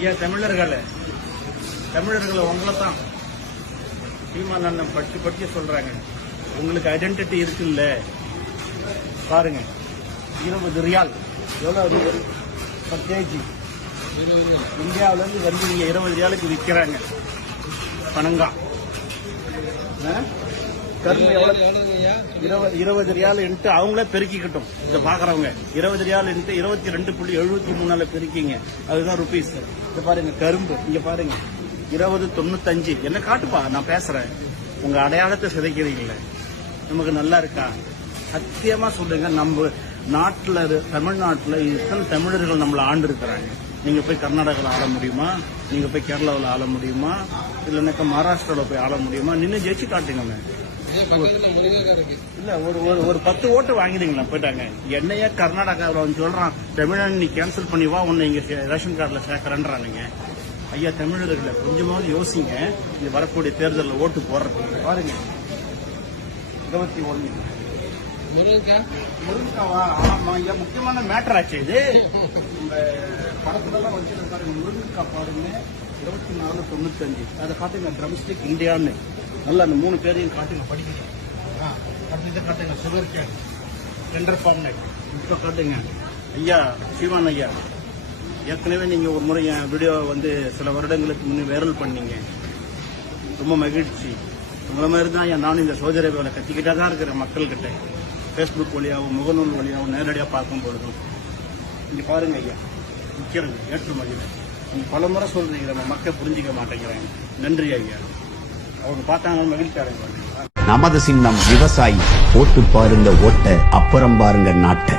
ஐயா தமிழர்களை உங்களை தான் சீமான் அண்ணன் பற்றி சொல்றாங்க. உங்களுக்கு ஐடென்டிட்டி இருக்குல்ல பாருங்க. 20 ரியால் எவ்வளவு பர் கேஜி இந்தியாவில இருந்து வந்து நீங்க 20 ரியாலுக்கு விற்கிறாங்க. பனங்கா கரும்பு எவ்வளவு 20 ரியால் அவங்களே பெருக்கிக்கிட்டோம். இதை பாக்குறவங்க 20 ரியால் 22.73 பெருக்கிங்க. அதுதான் ருபீஸ். இதை பாருங்க கரும்பு இங்க பாருங்க 20.95. என்ன காட்டுப்பா நான் பேசுறேன். உங்க அடையாளத்தை சிதைக்கிறீங்களே நமக்கு நல்லா இருக்கா? சத்தியமா சொல்லுங்க. நம்ம நாட்டுல தமிழ்நாட்டுல இத்தனை தமிழர்கள் நம்மள ஆண்டு இருக்கிறாங்க. நீங்க போய் கர்நாடகாவில் ஆள முடியுமா? நீங்க போய் கேரளாவில் ஆள முடியுமா? இல்லைன்னாக்கா மகாராஷ்டிராவில் போய் ஆள முடியுமா? நின்று ஜெயிச்சு காட்டுங்க. இல்ல ஒரு 10 ஓட்டு வாங்கிடுங்களா போயிட்டாங்க. என்னையா கர்நாடகாவில் வந்து சொல்றான் தமிழன் நீ கேன்சல் பண்ணி வா உன்னை இங்க ரேஷன் கார்டுல சேர்க்கறேன்றானுங்க. ஐயா தமிழர்களை கொஞ்சமாவது யோசிங்க. இந்த வரக்கூடிய தேர்தலில் ஓட்டு போடுறதுக்கு பாருங்க. 21 முருங்கைக்காவா? ஆமா ஐயா முக்கியமான மேட்டர் ஆச்சு இது. இந்த படத்துலலாம் வச்சு பாருங்க. முருங்கைக்காய் பாருங்க 24.95. அதை காட்டுங்க. ட்ரம்ஸ்டிக் இந்தியான்னு நல்லா அந்த 3 பேரையும் காட்டுங்க. படிக்கிறேன் அடுத்த காட்டுங்க. சுகர் கேன் டெண்டர் ஃபார்மேட் இப்போ காட்டுங்க. ஐயா சீமான் ஐயா ஏற்கனவே நீங்க ஒரு முறை என் வீடியோ வந்து சில வருடங்களுக்கு முன்னே வைரல் பண்ணீங்க. ரொம்ப மகிழ்ச்சி. உங்களை மாதிரி தான் நானும் இந்த சோதனை வேலை கத்திக்கிட்டே தான் இருக்கிறேன் மக்கள்கிட்ட. ஃபேஸ்புக் வழியாகவும் முகநூல் வழியாகவும் நேரடியாக பார்க்கும் பொழுதும் இங்க பாருங்க ஐயா நிற்கிறேங்க ஏற்றுமதியில். நீங்க பல முறை சொல்றீங்க நம்ம மக்கள் புரிஞ்சிக்க மாட்டேங்கிறாங்க. நன்றி ஐயா. அவங்க பார்த்தாங்க மகிழ்ச்சியாரங்க. நமது சின்னம் விவசாயி. ஓட்டு பாருங்க ஓட்ட, அப்புறம் பாருங்க நாட்டை.